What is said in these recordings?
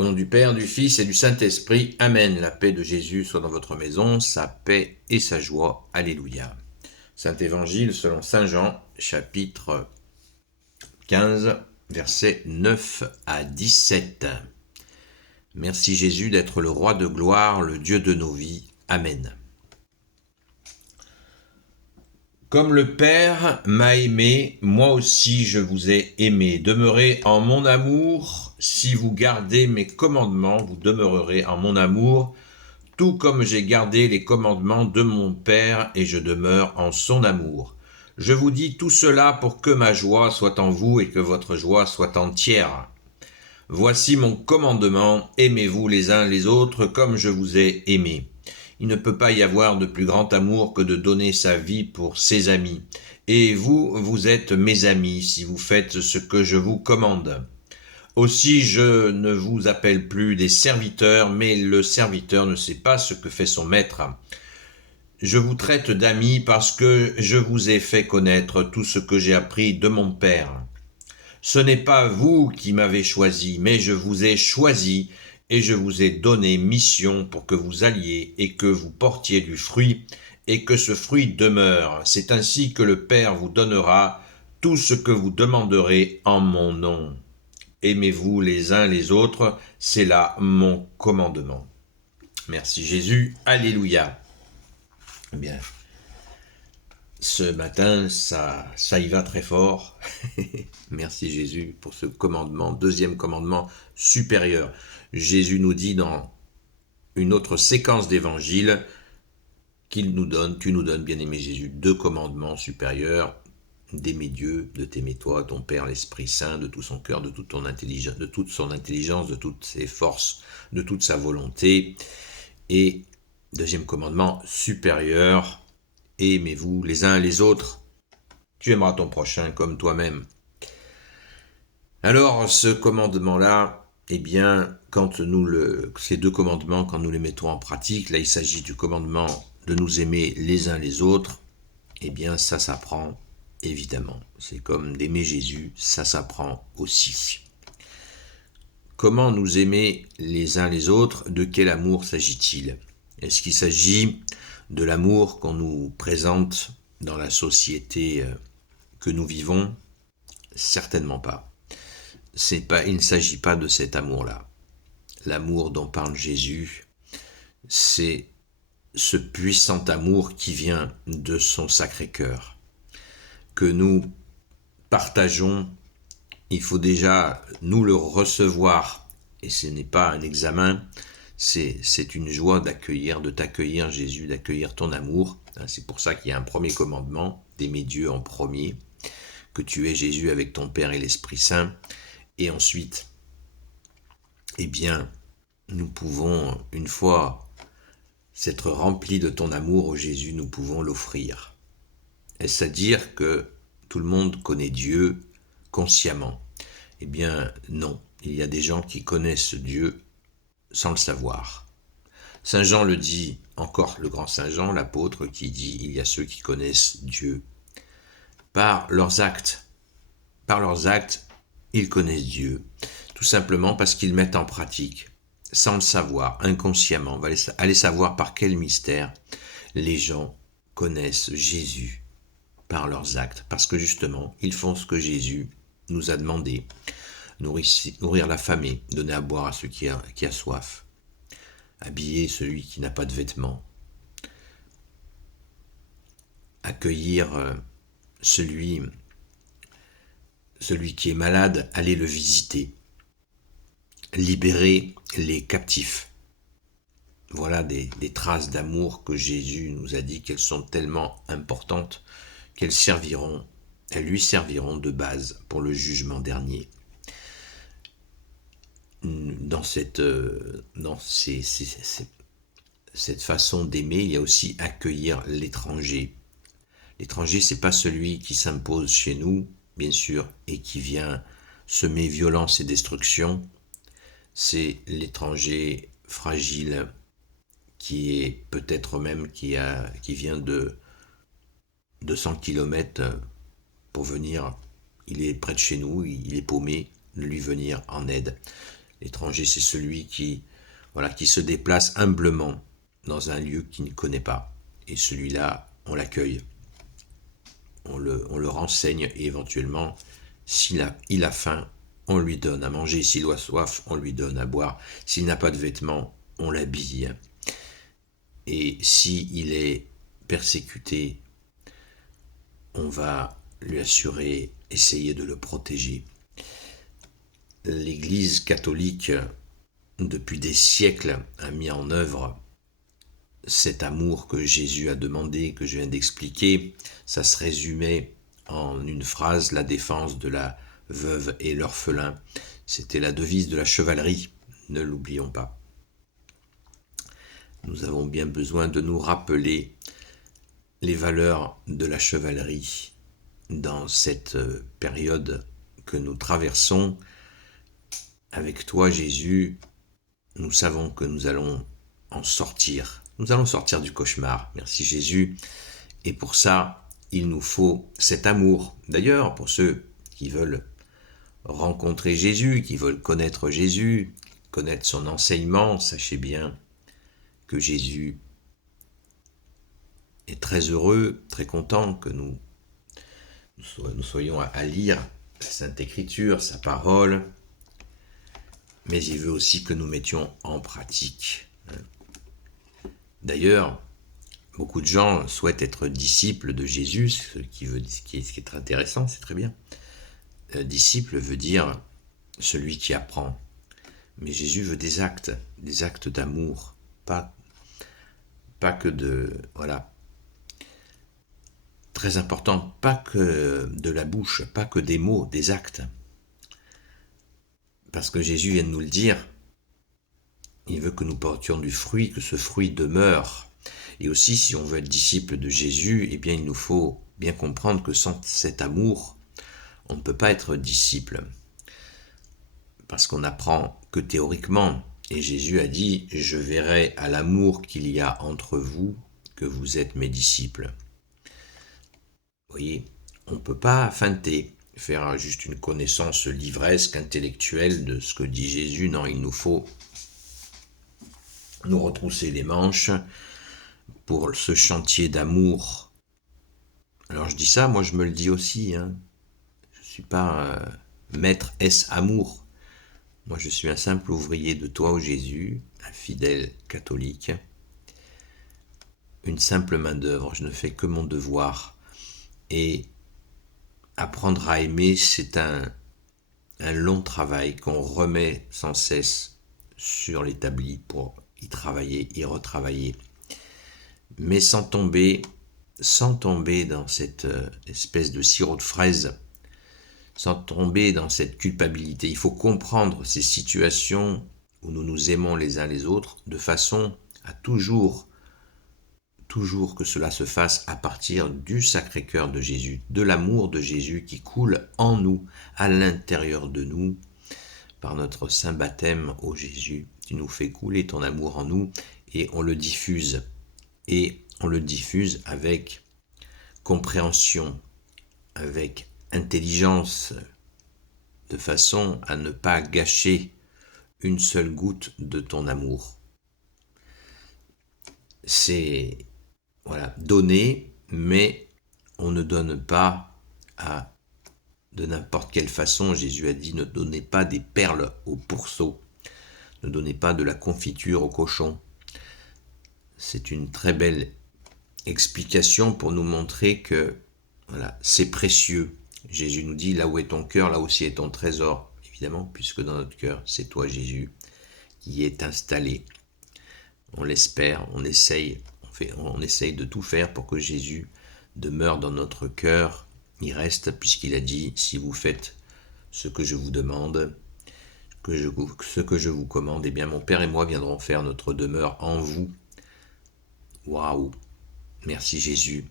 Au nom du Père, du Fils et du Saint-Esprit. Amen. La paix de Jésus soit dans votre maison, sa paix et sa joie. Alléluia. Saint Évangile selon Saint Jean, chapitre 15, versets 9 à 17. Merci Jésus d'être le roi de gloire, le Dieu de nos vies. Amen. Comme le Père m'a aimé, moi aussi je vous ai aimé. Demeurez en mon amour. Si vous gardez mes commandements, vous demeurerez en mon amour, tout comme j'ai gardé les commandements de mon Père et je demeure en son amour. Je vous dis tout cela pour que ma joie soit en vous et que votre joie soit entière. Voici mon commandement, aimez-vous les uns les autres comme je vous ai aimés. Il ne peut pas y avoir de plus grand amour que de donner sa vie pour ses amis. Et vous, vous êtes mes amis si vous faites ce que je vous commande. Aussi, je ne vous appelle plus des serviteurs, mais le serviteur ne sait pas ce que fait son maître. Je vous traite d'amis parce que je vous ai fait connaître tout ce que j'ai appris de mon Père. Ce n'est pas vous qui m'avez choisi, mais je vous ai choisi et je vous ai donné mission pour que vous alliez et que vous portiez du fruit et que ce fruit demeure. C'est ainsi que le Père vous donnera tout ce que vous demanderez en mon nom. Aimez-vous les uns les autres, c'est là mon commandement. Merci Jésus, alléluia. Eh bien, ce matin, ça y va très fort. Merci Jésus pour ce commandement, deuxième commandement supérieur. Jésus nous dit dans une autre séquence d'évangile qu'il nous donne, tu nous donnes, bien-aimé Jésus, deux commandements supérieurs, d'aimer Dieu, de t'aimer toi, ton Père, l'Esprit Saint, de tout son cœur, de toute son intelligence, de toutes ses forces, de toute sa volonté. Et deuxième commandement supérieur, aimez-vous les uns les autres. Tu aimeras ton prochain comme toi-même. Alors, ce commandement-là, eh bien, ces deux commandements, quand nous les mettons en pratique, là, il s'agit du commandement de nous aimer les uns les autres, eh bien, ça s'apprend, évidemment. C'est comme d'aimer Jésus, ça s'apprend aussi. Comment nous aimer les uns les autres? De quel amour s'agit-il? Est-ce qu'il s'agit de l'amour qu'on nous présente dans la société que nous vivons? Certainement pas. Il ne s'agit pas de cet amour-là. L'amour dont parle Jésus, c'est ce puissant amour qui vient de son Sacré-Cœur, que nous partageons. Il faut déjà nous le recevoir, et ce n'est pas un examen, c'est une joie de t'accueillir Jésus, d'accueillir ton amour. C'est pour ça qu'il y a un premier commandement, d'aimer Dieu en premier, que tu aies Jésus avec ton Père et l'Esprit Saint, et ensuite, eh bien, nous pouvons, une fois s'être remplis de ton amour, ô Jésus, nous pouvons l'offrir. Est-ce à dire que tout le monde connaît Dieu consciemment? Eh bien, non. Il y a des gens qui connaissent Dieu sans le savoir. Saint Jean le dit, encore le grand Saint Jean, l'apôtre, qui dit « Il y a ceux qui connaissent Dieu par leurs actes. » Par leurs actes, ils connaissent Dieu, tout simplement parce qu'ils mettent en pratique, sans le savoir, inconsciemment. On va aller savoir par quel mystère les gens connaissent Jésus par leurs actes, parce que justement, ils font ce que Jésus nous a demandé. Nourrir l'affamé, donner à boire à ceux qui a soif, habiller celui qui n'a pas de vêtements, accueillir celui qui est malade, aller le visiter, libérer les captifs. Voilà des traces d'amour que Jésus nous a dit qu'elles sont tellement importantes qu'elles lui serviront de base pour le jugement dernier. Dans cette façon d'aimer, il y a aussi accueillir l'étranger. L'étranger, c'est pas celui qui s'impose chez nous, bien sûr, et qui vient semer violence et destruction. C'est l'étranger fragile qui est peut-être même qui vient de 200 km pour venir. Il est près de chez nous, il est paumé, de lui venir en aide. L'étranger, c'est celui qui se déplace humblement dans un lieu qu'il ne connaît pas. Et celui-là, on l'accueille, on le renseigne et éventuellement, il a faim, on lui donne à manger. S'il a soif, on lui donne à boire. S'il n'a pas de vêtements, on l'habille. Et s'il est persécuté, on va lui assurer, essayer de le protéger. L'Église catholique, depuis des siècles, a mis en œuvre cet amour que Jésus a demandé, que je viens d'expliquer. Ça se résumait en une phrase: la défense de la veuve et l'orphelin. C'était la devise de la chevalerie, ne l'oublions pas. Nous avons bien besoin de nous rappeler les valeurs de la chevalerie dans cette période que nous traversons. Avec toi, Jésus, nous savons que nous allons en sortir. Nous allons sortir du cauchemar. Merci Jésus. Et pour ça, il nous faut cet amour. D'ailleurs, pour ceux qui veulent rencontrer Jésus, qui veulent connaître Jésus, connaître son enseignement, sachez bien que Jésus est très heureux, très content que nous soyons à lire la Sainte Écriture, sa parole, mais il veut aussi que nous mettions en pratique. D'ailleurs, beaucoup de gens souhaitent être disciples de Jésus, ce qui est très intéressant, c'est très bien. Disciple veut dire celui qui apprend. Mais Jésus veut des actes d'amour, pas que de... Voilà. Très important, pas que de la bouche, pas que des mots, des actes. Parce que Jésus vient de nous le dire, il veut que nous portions du fruit, que ce fruit demeure. Et aussi, si on veut être disciple de Jésus, eh bien, il nous faut bien comprendre que sans cet amour, on ne peut pas être disciple. Parce qu'on n'apprend que théoriquement. Et Jésus a dit: je verrai à l'amour qu'il y a entre vous que vous êtes mes disciples. Vous voyez, on ne peut pas feinter, faire juste une connaissance livresque, intellectuelle de ce que dit Jésus. Non, il nous faut nous retrousser les manches pour ce chantier d'amour. Alors je dis ça, moi je me le dis aussi. Je ne suis pas maître amour. Moi je suis un simple ouvrier de toi, ô Jésus, un fidèle catholique. Une simple main d'œuvre, je ne fais que mon devoir. Et apprendre à aimer, c'est un long travail qu'on remet sans cesse sur l'établi pour y travailler, y retravailler. Mais sans tomber dans cette espèce de sirop de fraise, sans tomber dans cette culpabilité. Il faut comprendre ces situations où nous nous aimons les uns les autres de façon à toujours que cela se fasse à partir du Sacré-Cœur de Jésus, de l'amour de Jésus qui coule en nous, à l'intérieur de nous, par notre saint baptême, ô Jésus. Tu nous fais couler ton amour en nous et on le diffuse. Et on le diffuse avec compréhension, avec intelligence, de façon à ne pas gâcher une seule goutte de ton amour. C'est donner, mais on ne donne pas de n'importe quelle façon. Jésus a dit: ne donnez pas des perles aux pourceaux, ne donnez pas de la confiture aux cochons. C'est une très belle explication pour nous montrer que c'est précieux. Jésus nous dit: là où est ton cœur, là aussi est ton trésor. Évidemment, puisque dans notre cœur, c'est toi, Jésus, qui est installé. On l'espère, on essaye de tout faire pour que Jésus demeure dans notre cœur. Il reste, puisqu'il a dit: si vous faites ce que je vous demande, ce que je vous commande, eh bien mon Père et moi viendrons faire notre demeure en vous. Waouh! Merci Jésus.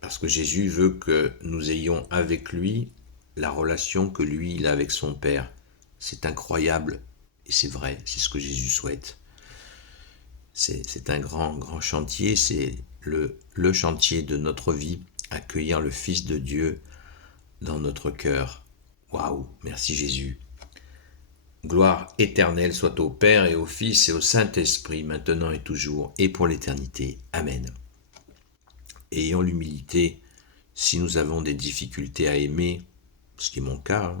Parce que Jésus veut que nous ayons avec lui la relation que lui, il a avec son Père. C'est incroyable. Et c'est vrai, c'est ce que Jésus souhaite. C'est un grand chantier, c'est le chantier de notre vie, accueillir le Fils de Dieu dans notre cœur. Waouh, merci Jésus. Gloire éternelle soit au Père et au Fils et au Saint-Esprit, maintenant et toujours, et pour l'éternité. Amen. Ayons l'humilité, si nous avons des difficultés à aimer, ce qui est mon cas,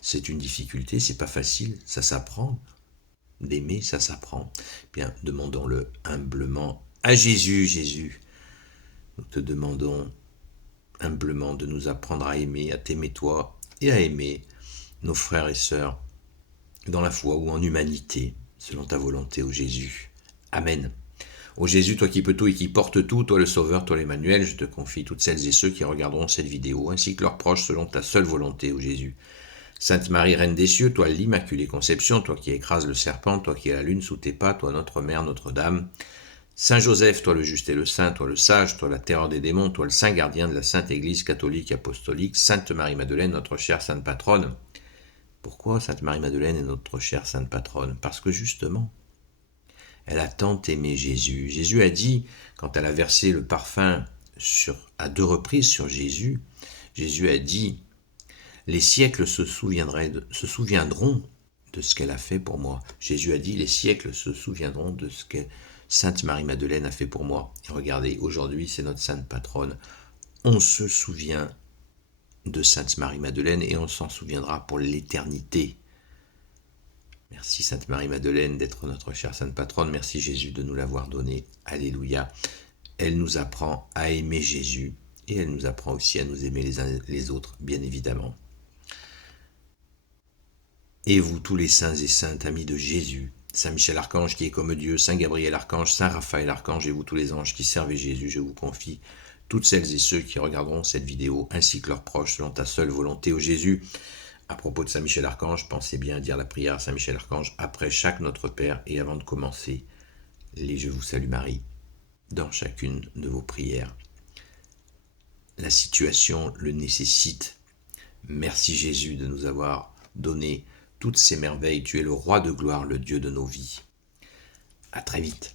c'est une difficulté, c'est pas facile, ça s'apprend. D'aimer, ça s'apprend. Bien, demandons-le humblement à Jésus. Jésus, nous te demandons humblement de nous apprendre à aimer, à t'aimer toi et à aimer nos frères et sœurs dans la foi ou en humanité, selon ta volonté, ô Jésus. Amen. Ô Jésus, toi qui peux tout et qui portes tout, toi le Sauveur, toi l'Emmanuel, je te confie toutes celles et ceux qui regarderont cette vidéo, ainsi que leurs proches, selon ta seule volonté, ô Jésus. Sainte Marie, Reine des cieux, toi l'Immaculée Conception, toi qui écrases le serpent, toi qui es la lune sous tes pas, toi notre Mère, Notre-Dame. Saint Joseph, toi le juste et le saint, toi le sage, toi la terreur des démons, toi le saint gardien de la Sainte Église catholique apostolique. Sainte Marie-Madeleine, notre chère Sainte Patronne. Pourquoi Sainte Marie-Madeleine est notre chère Sainte Patronne? Parce que justement, elle a tant aimé Jésus. Jésus a dit, quand elle a versé le parfum à 2 reprises sur Jésus, Jésus a dit, les siècles se souviendront de ce qu'elle a fait pour moi. Jésus a dit, les siècles se souviendront de ce que Sainte Marie-Madeleine a fait pour moi. Et regardez, aujourd'hui, c'est notre sainte patronne. On se souvient de Sainte Marie-Madeleine et on s'en souviendra pour l'éternité. Merci Sainte Marie-Madeleine d'être notre chère sainte patronne. Merci Jésus de nous l'avoir donnée. Alléluia. Elle nous apprend à aimer Jésus et elle nous apprend aussi à nous aimer les uns les autres, bien évidemment. Et vous, tous les saints et saintes, amis de Jésus, Saint Michel Archange qui est comme Dieu, Saint Gabriel Archange, Saint Raphaël Archange et vous tous les anges qui servez Jésus, je vous confie toutes celles et ceux qui regarderont cette vidéo, ainsi que leurs proches, selon ta seule volonté, ô Jésus. À propos de Saint Michel Archange, pensez bien à dire la prière à Saint Michel Archange après chaque Notre Père et avant de commencer les Je vous salue Marie dans chacune de vos prières. La situation le nécessite. Merci Jésus de nous avoir donné toutes ces merveilles. Tu es le roi de gloire, le Dieu de nos vies. À très vite.